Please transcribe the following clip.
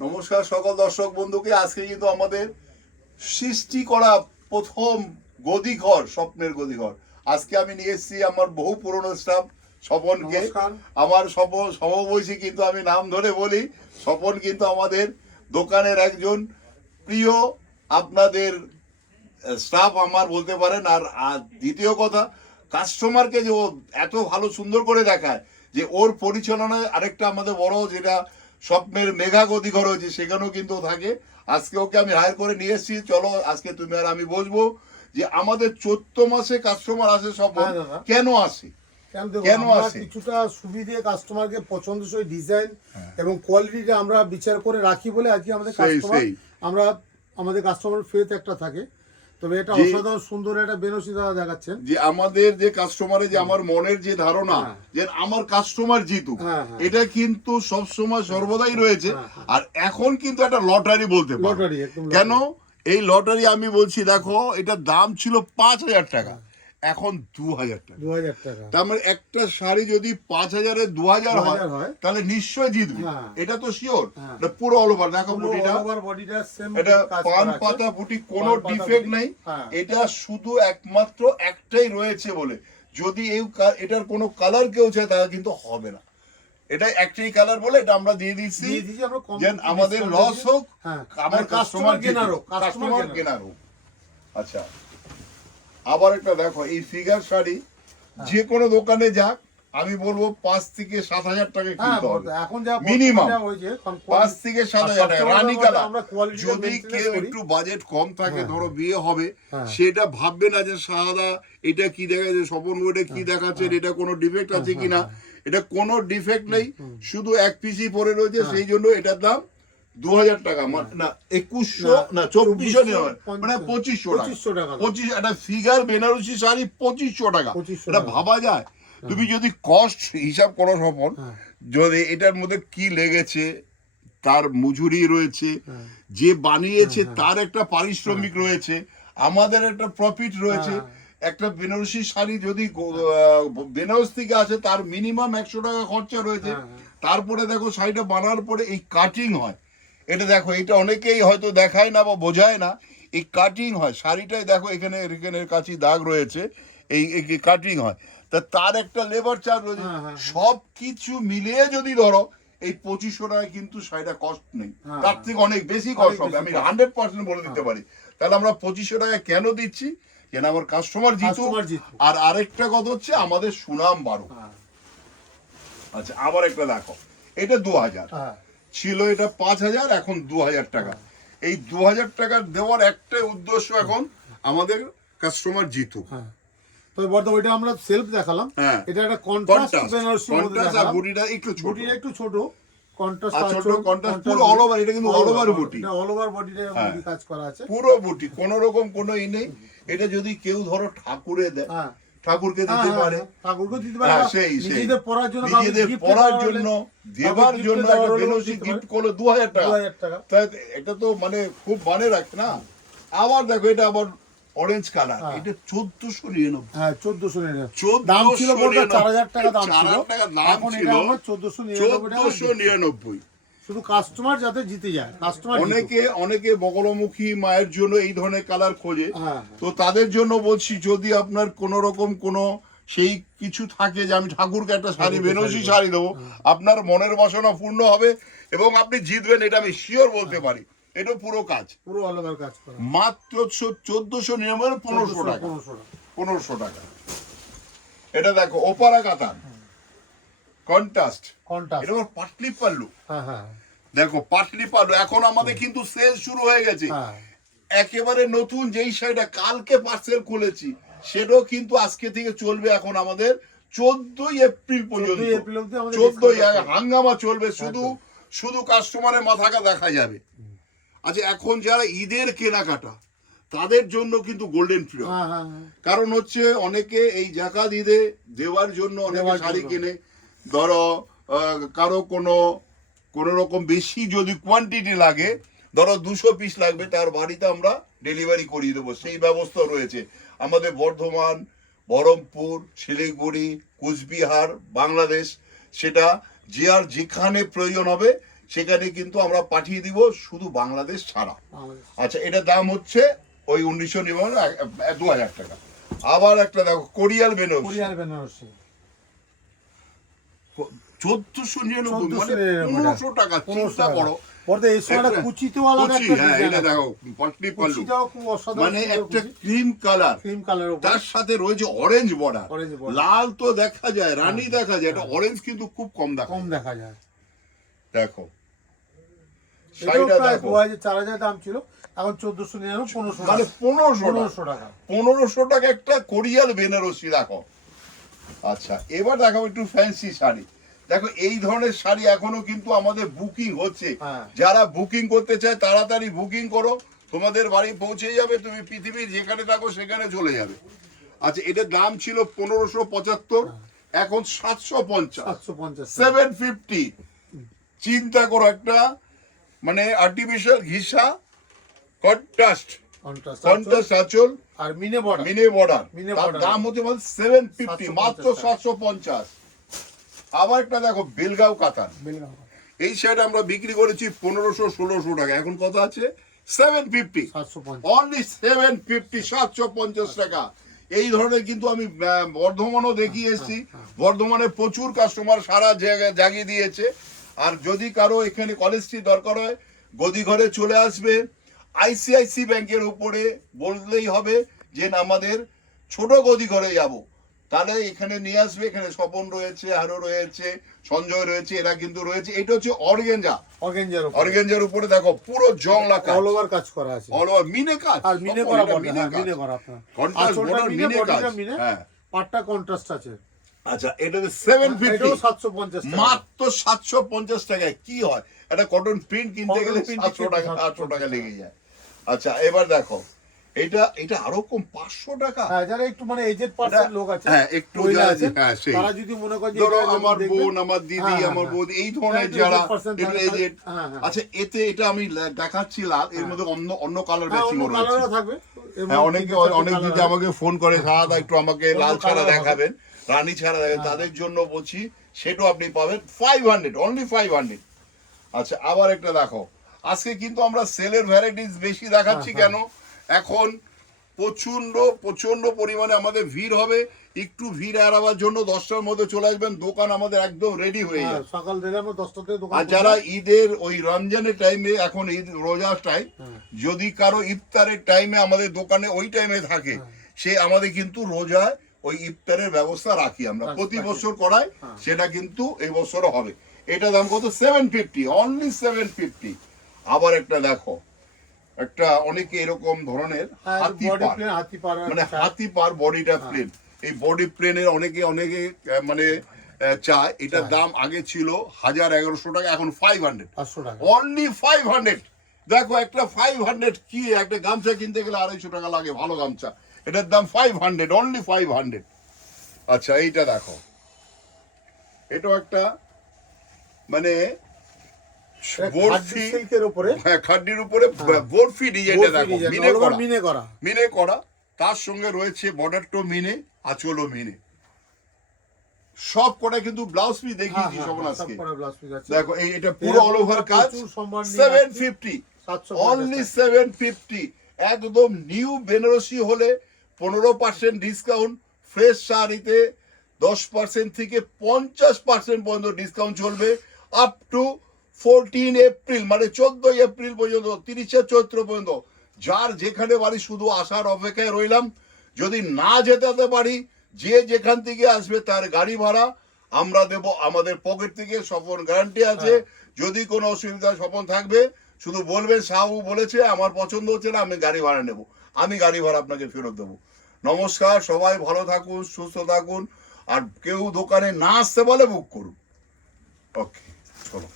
নমস্কার সকল দর্শক বন্ধুকে। আজকে কিন্তু আমাদের সৃষ্টি করা প্রথম গদিঘর, স্বপ্নের গদিঘর। আজকে আমি নিয়ে এসেছি আমার বহু পুরনো স্টাফ স্বপনকে। আমার সমবয়সী, কিন্তু আমি নাম ধরে বলি, স্বপন কিন্তু আমাদের দোকানের একজন প্রিয় আপনাদের স্টাফ আমার বলতে পারেন। আর দ্বিতীয় কথা, কাস্টমারকে যে ও এত ভালো সুন্দর করে দেখায়, যে ওর পরিচালনায় আরেকটা আমাদের বড় যেটা স্বপ্নের মেঘা গদিঘর হয়েছে, সেখানেও কিন্তু থাকে। আজকে ওকে আমি হায়ার করে নিয়ে এসেছি। চলো আজকে তুমি আর আমি বসবো যে আমাদের 14 মাসে কাস্টমার আসে সব কেন আসে, কেন আসে। কিছুটা সুবিধে কাস্টমারকে পছন্দসই ডিজাইন এবং কোয়ালিটিটা আমরা বিচার করে রাখি বলে আজকে আমাদের কাস্টমার, আমরা আমাদের কাস্টমার ফেথ একটা থাকে। তবে এটা অসাধারণ সুন্দর একটা বেনারসি দাদা দেখাচ্ছেন, যে আমাদের যে কাস্টমারে যে আমার মনের যে ধারণা যে আমার কাস্টমার জিতুক, এটা কিন্তু সব সময় সর্বদাই রয়েছে। আর এখন কিন্তু একটা লটারি বলতে পারো। কেন এই লটারি আমি বলছি, দেখো এটার দাম ছিল 5,000 টাকা, এখন 2,000 টাকা। 2,000 টাকা। তার মানে একটা শাড়ি যদি 5,000-এ 2,000 হয় তাহলে নিশ্চয়ই জিতবে, এটা তো শিওর। পুরো অল ওভার দেখো বুটিটা, এটা পান পাতা বুটি, কোনো ডিফেক্ট নেই। এটা শুধু একমাত্র একটাই রয়েছে বলে, যদি এটার কোনো কালার কেউ চায় তাহলে কিন্তু হবে না। এটা একটাই কালার বলে এটা আমরা দিয়ে দিচ্ছি, যেন আমাদের লস হোক, আমার কাস্টমার কেনার হোক। আচ্ছা, আবার একটা দেখো, এই ফিগার শাড়ি যে কোনো দোকানে যাক, আমি বলবো 5 থেকে 7,000 টাকা কিনতে হবে মিনিমাম। 5 থেকে 7,000 টাকা রানী কালার। যদি কেউ একটু বাজেট কম থাকে, ধরো বিয়ে হবে, সেটা ভাববে না যে সাদা এটা কি দেখাচ্ছে, স্বপন ওটা কি দেখাচ্ছে, এটা কোনো ডিফেক্ট আছে কিনা। এটা কোনো ডিফেক্ট নেই, শুধু এক পিসই পরে রয়েছে, সেই জন্য এটার দাম 2,000 টাকা, না 2,100 না 2,400 মানে 2,500 টাকা। 25 একটা ফিগার বেনারসি শাড়ি 2,500 টাকা, এটা ভাবা যায়? তুমি যদি কস্ট হিসাব করো স্বপন, যদি এটার মধ্যে কি লেগেছে, তার মজুরি রয়েছে, যে বানিয়েছে তার একটা পারিশ্রমিক রয়েছে, আমাদের একটা প্রফিট রয়েছে। একটা বেনারসি শাড়ি যদি বেনারস থেকে আসে, তার মিনিমাম 100 টাকা খরচা রয়েছে। তারপরে দেখো শাড়িটা বানার পরে এই কাটিং হয়, এটা দেখো, এটা অনেকেই হয়তো দেখায় না বা বোঝায় না, এই কাটিং হয় শাড়িটাই। দেখো এখানে কাছে দাগ রয়েছে, এই কাটিং হয়, তা তার একটা লেবার চার্জ রয়েছে। সব কিছু মিলিয়ে যদি ধরো এই 2,500 টাকায় কিন্তু শাড়িটা কস্ট নেই, তার থেকে অনেক বেশি কস্ট হবে, আমি 100% বলে দিতে পারি। তাহলে আমরা 2,500 টাকা কেন দিচ্ছি? যেন আমার কাস্টমার জিতুক, আর আরেকটা কথা হচ্ছে আমাদের সুনাম বাড়ুক। আচ্ছা, আবার একটা দেখো, এটা 2,000 ছিল, এটা 5,000, এখন 2,000 টাকা। এই 2,000 টাকা দেওয়ার একটাই উদ্দেশ্য, এখন আমাদের কাস্টমার জিতুক। তবে বর্তমানে ওইটা আমরা সেলফ দেখালাম, এটা একটা কন্ট্রাস্ট বেনারসি মধ্যে দেখালাম। বুটিটা একটু ছোট, বুটিটা একটু ছোট, কন্ট্রাস্ট পুরো অল ওভার, এটা কিন্তু অল ওভার বুটি, এটা অল ওভার বডিতে কাজ করা আছে, পুরো বুটি, কোনো রকম কোনো নেই। এটা যদি কেউ ধরো ঠাকুরে দেয়, ঠাকুরকে দিতে পারে, ঠাকুরকে দিতে পারে, সেই নিজেদের পরার জন্য, নিজেদের পরার জন্য, দেবার জন্য একটা বেনারসি গিফট করলে 2,000 টাকা। তাই এটা তো মানে খুব মানে রাখে না। আবার দেখো, এটা আবার অরেঞ্জ কালার, এটা 1,499। হ্যাঁ, 1,499 দাম ছিল, বলতে 4,000 টাকা দাম ছিল, এখন এটা আমরা 1,499। শুধু কাস্টমার যাতে জিতে যায়, কাস্টমার। অনেকে বগলমুখী মায়ের জন্য এই ধরনের কালার খোঁজে, তো তাদের জন্য বলছি, যদি আপনার কোন রকম কোনো সেই কিছু থাকে যে আমি ঠাকুরকে একটা শাড়ি, বেনারসি শাড়ি দেবো, আপনার মনের বাসনা পূর্ণ হবে এবং আপনি জিতবেন, এটা আমি শিওর বলতে পারি। এটা পুরো কাজ, পুরো আলাদা কাজ করা, মাত্র 1,499, 1,500 টাকা, 1,500 টাকা। এটা দেখো ওপারা কাতান, কন্ট্রাস্ট, এটা আবার পাটলি পাল্লু। দেখো পাটলি পাল্লু, এখন আমাদের কিন্তু সেল শুরু হয়ে গেছে, একেবারে নতুন। যেই শাড়িটা কালকে পার্সেল খুলেছি, সেটাও কিন্তু আজকে থেকে চলবে, এখন আমাদের 14 এপ্রিল পর্যন্ত, 14 হাঙ্গামা চলবে, শুধু কাস্টমারের মাথাটা দেখা যাবে। আচ্ছা, এখন যারা ঈদের কেনাকাটা, তাদের জন্য কিন্তু গোল্ডেন পিরিয়ড। কারণ হচ্ছে অনেকে এই জাকাত ঈদে দেওয়ার জন্য অনেকে শাড়ি কিনে, ধরো কারো কোনো রকম বেশি যদি কোয়ান্টিটি লাগে, ধরো 200 পিস লাগবে, তার বাড়িতে আমরা ডেলিভারি করিয়ে দেবো, সেই ব্যবস্থা রয়েছে আমাদের। বর্ধমান, বহরমপুর, শিলিগুড়ি, কুচবিহার, বাংলাদেশ, সেটা যে আর যেখানে প্রয়োজন হবে সেখানে কিন্তু আমরা পাঠিয়ে দিব শুধু বাংলাদেশ ছাড়া। আচ্ছা, এটার দাম হচ্ছে ওই 1999 2000 টাকা। আবার একটা দেখো কোরিয়াল বেনারসি, 1499 মানে 1500 টাকা। চিন্তা করো, মানে একটা ক্রিম কালার, তার সাথে রয়েছে অরেঞ্জ বর্ডার। লাল তো দেখা যায়, রানী দেখা যায়, এটা অরেঞ্জ কিন্তু খুব কম দেখা যায়। দেখো শাড়িটা দেখো, 4000 দাম ছিল, এখন 1499, মানে 1500 টাকা। 1500 টাকা একটা কোরিয়াল বেনারসি দেখো। আচ্ছা, এবার দেখো একটু ফ্যান্সি শাড়ি। দেখো এই ধরনের শাড়ি এখনো কিন্তু আমাদের বুকিং হচ্ছে। যারা বুকিং করতে চায় তাড়াতাড়ি বুকিং করো, তোমাদের বাড়ি পৌঁছে যাবে, তুমি পৃথিবীর যেখানে থাকো সেখানে চলে যাবে। আচ্ছা, এটার দাম ছিল 1575, এখন 750, 750। চিন্তা করো, একটা মানে আর্টিফিশিয়াল ঘিসা কন্ট্রাস্ট আঁচল আর মিনে বর্ডার, তার দাম হচ্ছে 750, মাত্র 750। আবার একটা দেখো বেলগাঁও কাতান, এই শাড়ি আমরা বিক্রি করেছি 1500-1600 টাকা, এখন কত আছে? 750, অনলি 750, 750 টাকা। এই ধরনের কিন্তু আমি বর্ধমানও দেখিয়ে এসেছি, বর্ধমানে প্রচুর কাস্টমার সারা জায়গায় জাগিয়ে দিয়েছে। আর যদি কারো এখানে কলেজটি দরকার হয়, গদি ঘরে চলে আসবে। আইসিআইসি ব্যাংকের উপরে বললেই হবে যে আমাদের ছোট গদি ঘরে যাব, তাহলে এখানে নিয়ে আসবে। এখানে স্বপন রয়েছে, আরো রয়েছে, সঞ্জয় রয়েছে, এরা কিন্তু রয়েছে। এটা হচ্ছে অর্গেঞ্জার উপরে দেখো পুরো জংলা কাজ, অল ওভার কাজ করা আছে, অল ওভার মিনে কাজ, আর মিনে করা আপনার কন্ট্রাস্ট বর্ডার, মিনে কাজ, হ্যাঁ, পাটটা কন্ট্রাস্ট আছে। আচ্ছা, এটা 750, 750, মাত্র 750 টাকায়। কি হয়, একটা কটন প্রিন্ট কিনতে গেলে 700 টাকা 800 টাকা লেগে যায়। আচ্ছা, এবার দেখো এটা আরো কম, 500 টাকা। হ্যাঁ, যারা একটু মানে এজেড পার্সন লোক আছে, হ্যাঁ একটু হ্যাঁ, সেই তারা যদি মনে করে যে ধরো আমার বোন, আমার দিদি, আমার বৌদি, এই ধরনের যারা একটু এজেড। আচ্ছা, এটা আমি দেখাচ্ছি লাল, এর মধ্যে অন্য কালার ম্যাচিং থাকবে। হ্যাঁ, অনেক দিদি আমাকে ফোন করে, দাদা একটু আমাকে লাল ছাড়া দেখাবেন, রানী ছাড়া দেখাবেন, তাদের জন্য বলছি সেটাও আপনি পাবেন 500, অনলি 500। আচ্ছা, আবার একটা দেখো, আজকে কিন্তু আমরা সেলের ভ্যারাইটিস বেশি দেখাচ্ছি কেন, এখন প্রচন্ড পরিমাণে আমাদের ভিড় হবে। একটু ভিড় এড়াবার জন্য 10টার মধ্যে চলে আসবেন, দোকান আমাদের একদম রেডি হয়ে যাবে সকাল থেকে 10টা থেকে দোকান। আর যারা ঈদের ওই রমজানের টাইমে, এখন ঈদ রোজার টাইম, যদি কারো ইফতারের টাইমে আমাদের দোকানে ওই টাইমে থাকে, সে আমাদের কিন্তু রোজায় ওই ইফতারের ব্যবস্থা রাখি আমরা, প্রতি বছর করাই, সেটা কিন্তু এই বছরও হবে। এটা দাম কত? 750, অনলি 750। আবার একটা দেখো, একটা অনেকে এরকম ধরনের হাতি পার বডিটা প্লেন, এই বডি প্লেনের অনেকে মানে চায়। এটার দাম আগে ছিল 1100 টাকা, এখন 500, অনলি 500। দেখো, একটা 500 কি, একটা গামছা কিনতে গেলে 250 টাকা লাগে, ভালো গামছা, এটার দাম 500, অনলি 500। আচ্ছা, এইটা দেখো, এটাও একটা মানে খাড্ডির উপরে বরফি ডিজাইনটা দেখো, মিনে করা, তার সঙ্গে রয়েছে বর্ডারটো মিনে, আঁচলও মিনে, সব কটা কিন্তু ব্লাউজ পিস দেখিয়েছি সবার আজকে। দেখো এটা পুরো অল ওভার কাজ, 750, অনলি 750। একদম নিউ বেনারসি হলে 15% ডিসকাউন্ট, ফ্রেশ শাড়িতে 10% থেকে 50% পর্যন্ত ডিসকাউন্ট চলবে, আপ টু 14 এপ্রিল, মানে 14 এপ্রিল পর্যন্ত, 30 চৈত্র পর্যন্ত। যার যেখানে বাড়ি শুধু আসার অপেক্ষায় রইলাম। যদি না যেতে পারি, যে যেখান থেকে আসবে তার গাড়ি ভাড়া আমরা দেব আমাদের পকেট থেকে, স্বপন গ্যারান্টি আছে। যদি কোনো অসুবিধা স্বপন থাকবে, শুধু বলবেন সাহু বলেছে আমার পছন্দ হচ্ছে না, আমি গাড়ি ভাড়া নেব, আমি গাড়ি ভাড়া আপনাকে ফেরত দেবো। নমস্কার, সবাই ভালো থাকুন, সুস্থ থাকুন। আর কেউ দোকানে না আসতে বলে বুক করুন। ওকে, চলো।